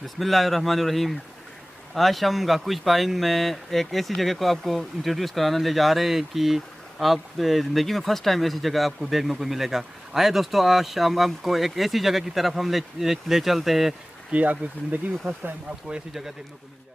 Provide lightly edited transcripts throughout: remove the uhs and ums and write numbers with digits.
बिस्मिल्लाहिर्रहमानिर्रहीम। आज हम गाकुज पाइन में एक ऐसी जगह को आपको इंट्रोड्यूस कराने ले जा रहे हैं कि आप ज़िंदगी में फ़र्स्ट टाइम ऐसी जगह आपको देखने को मिलेगा। आए दोस्तों, आज हम आपको एक ऐसी जगह की तरफ हम ले चलते हैं कि आपको ज़िंदगी में फ़र्स्ट टाइम आपको ऐसी जगह देखने को मिल जाएगा।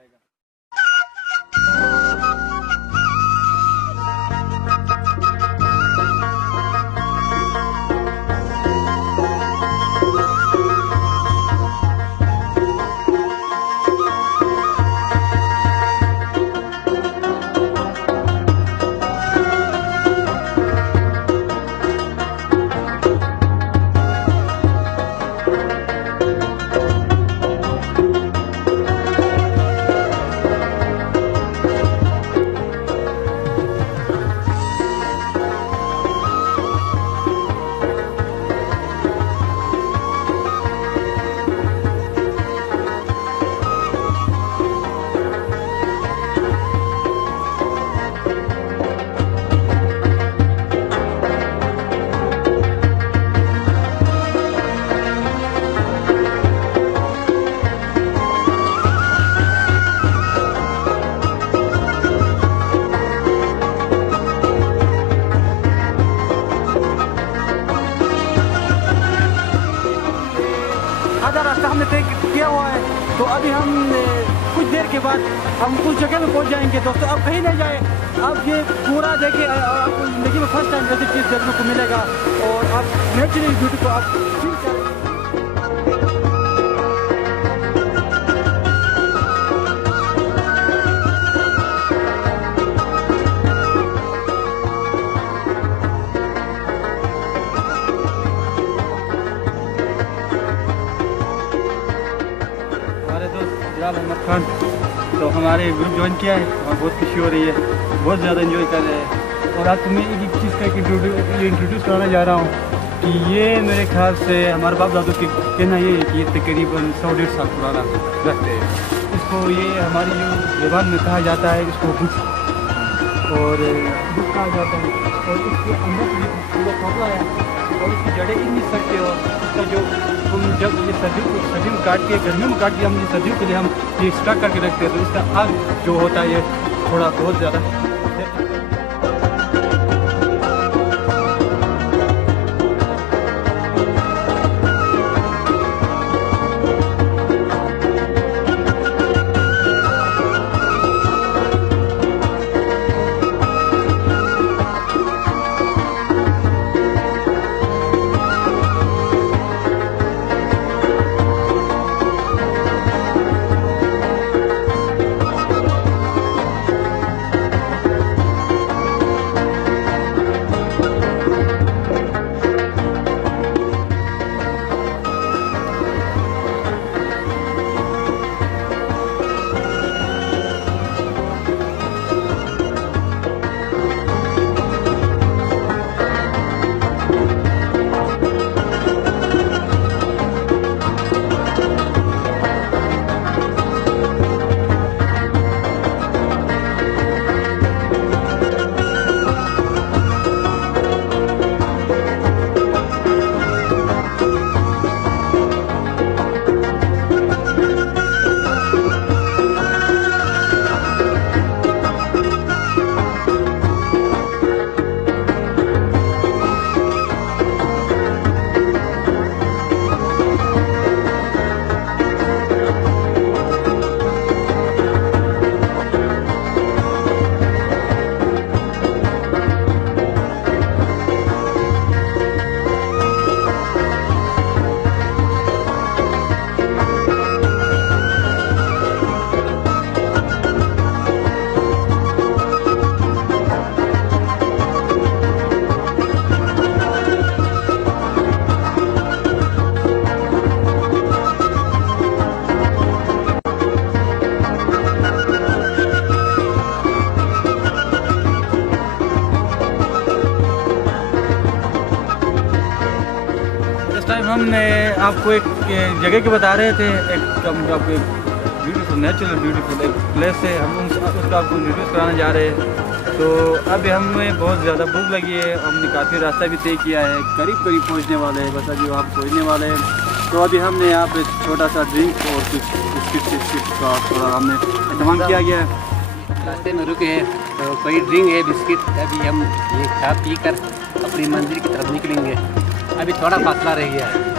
आधा रास्ता हमने तय किया हुआ है, तो अभी हम कुछ देर के बाद हम उस जगह में पहुंच जाएंगे। दोस्तों, आप कहीं नहीं जाए, आप ये पूरा देखें, आपको ज़िंदगी में फर्स्ट टाइम ऐसी चीज़ देखने को मिलेगा और आप नेचुरल ब्यूटी को आप फील करेंगे। बिलाल अहमद खान तो हमारे ग्रुप ज्वाइन किया है और बहुत खुशी हो रही है, बहुत ज़्यादा एंजॉय कर रहे हैं। और आज तुम्हें एक चीज़ का इंट्रोड्यूस कराने जा रहा हूँ कि ये मेरे ख्याल से हमारे बाप दादू की कहना ये है कि ये तकरीबन 100-150 साल पुराना रखते हैं। इसको ये हमारी जो ज़बान में कहा जाता है, इसको बुक कहा जाता है। और इसके अंदर पूरा कपड़ा है और इसकी जड़ें इतनी सकते हो, इसका जो हम जब ये सर्दियों में काट के गर्मियों में काट के हम सर्दियों के लिए हम ये स्टॉक करके रखते हैं, तो इसका आग जो होता है ये थोड़ा बहुत ज़्यादा। टाइम हम आपको एक जगह के बता रहे थे, आपको ब्यूटीफुल नेचुरल ब्यूटीफुल एक प्लेस है, हम उसका आपको इंट्रोड्यूस कराने जा रहे हैं। तो अब हमें बहुत ज़्यादा भूख लगी है, हमने काफ़ी रास्ता भी तय किया है, करीब करीब पहुंचने वाले हैं, बस अभी वहाँ पहुंचने वाले हैं। तो अभी हमने यहाँ पे छोटा सा ड्रिंक और कुछ बिस्किट का थोड़ा हमने इंतजाम किया गया है। रास्ते में रुके हैं तो कोई ड्रिंक है, बिस्किट, अभी हम ये खा पी कर अपनी मंजिल की तरफ निकलेंगे। अभी थोड़ा फासला रह गया है।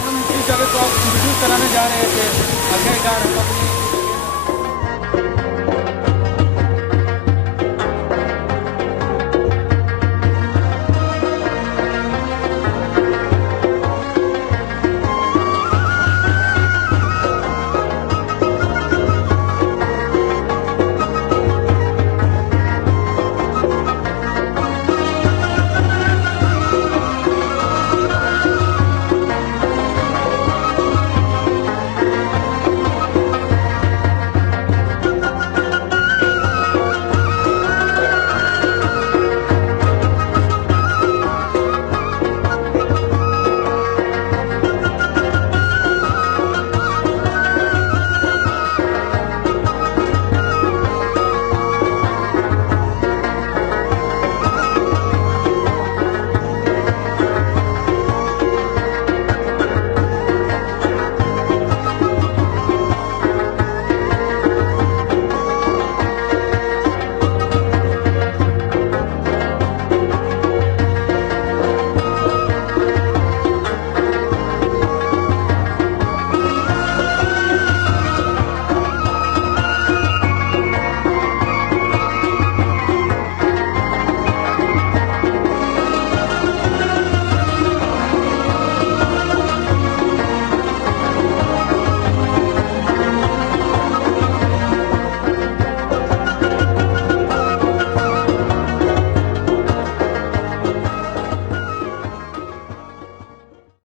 हम जिस जगह को इंट्रोड्यूस कराने जा रहे थे, आखिरकार हम अपनी